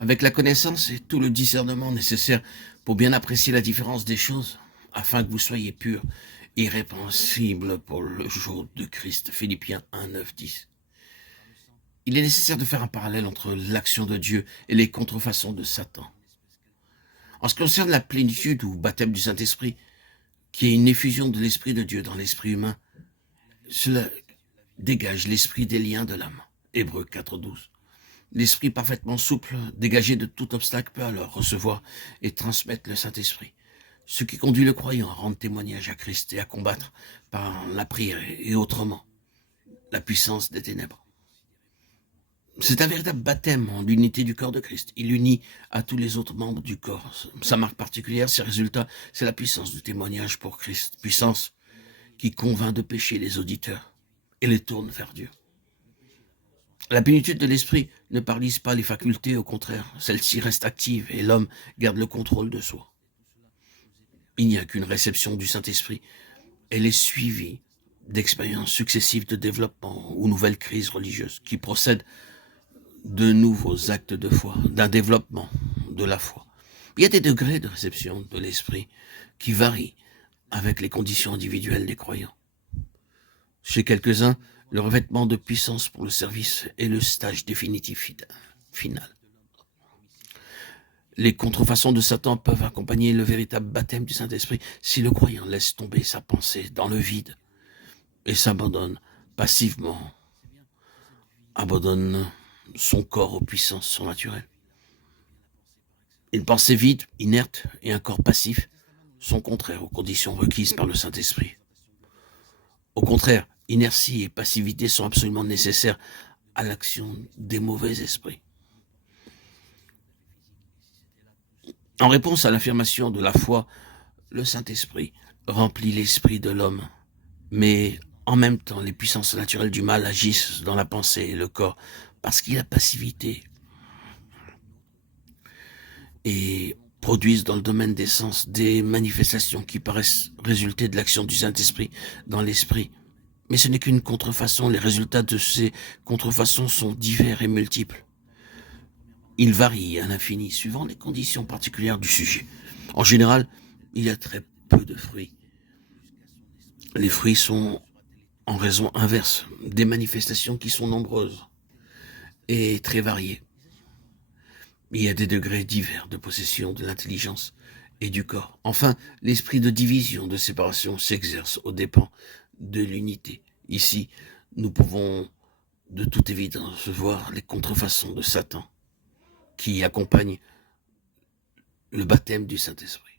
avec la connaissance et tout le discernement nécessaire pour bien apprécier la différence des choses, afin que vous soyez purs, irrépréhensibles pour le jour de Christ. Philippiens 1, 9, 10. Il est nécessaire de faire un parallèle entre l'action de Dieu et les contrefaçons de Satan. En ce qui concerne la plénitude ou baptême du Saint-Esprit, qui est une effusion de l'Esprit de Dieu dans l'esprit humain, cela dégage l'esprit des liens de l'âme. Hébreux 4, 12. L'esprit parfaitement souple, dégagé de tout obstacle, peut alors recevoir et transmettre le Saint-Esprit, ce qui conduit le croyant à rendre témoignage à Christ et à combattre par la prière et autrement la puissance des ténèbres. C'est un véritable baptême en l'unité du corps de Christ. Il unit à tous les autres membres du corps. Sa marque particulière, ses résultats, c'est la puissance du témoignage pour Christ. Puissance qui convainc de péché les auditeurs et les tourne vers Dieu. La plénitude de l'esprit ne paralyse pas les facultés, au contraire, celle-ci reste active et l'homme garde le contrôle de soi. Il n'y a qu'une réception du Saint-Esprit. Elle est suivie d'expériences successives de développement ou nouvelles crises religieuses qui procèdent de nouveaux actes de foi, d'un développement de la foi. Il y a des degrés de réception de l'esprit qui varient avec les conditions individuelles des croyants. Chez quelques-uns, le revêtement de puissance pour le service est le stage définitif final. Les contrefaçons de Satan peuvent accompagner le véritable baptême du Saint-Esprit si le croyant laisse tomber sa pensée dans le vide et s'abandonne passivement, abandonne son corps aux puissances surnaturelles. Une pensée vide, inerte et un corps passif sont contraires aux conditions requises par le Saint-Esprit. Au contraire, inertie et passivité sont absolument nécessaires à l'action des mauvais esprits. En réponse à l'affirmation de la foi, le Saint-Esprit remplit l'esprit de l'homme, mais en même temps, les puissances naturelles du mal agissent dans la pensée et le corps, parce qu'il y a passivité, et produisent dans le domaine des sens des manifestations qui paraissent résulter de l'action du Saint-Esprit dans l'esprit. Mais ce n'est qu'une contrefaçon. Les résultats de ces contrefaçons sont divers et multiples. Ils varient à l'infini, suivant les conditions particulières du sujet. En général, il y a très peu de fruits. Les fruits sont en raison inverse des manifestations qui sont nombreuses et très variées. Il y a des degrés divers de possession de l'intelligence et du corps. Enfin, l'esprit de division, de séparation s'exerce aux dépens de l'unité. Ici, nous pouvons de toute évidence voir les contrefaçons de Satan qui accompagnent le baptême du Saint-Esprit.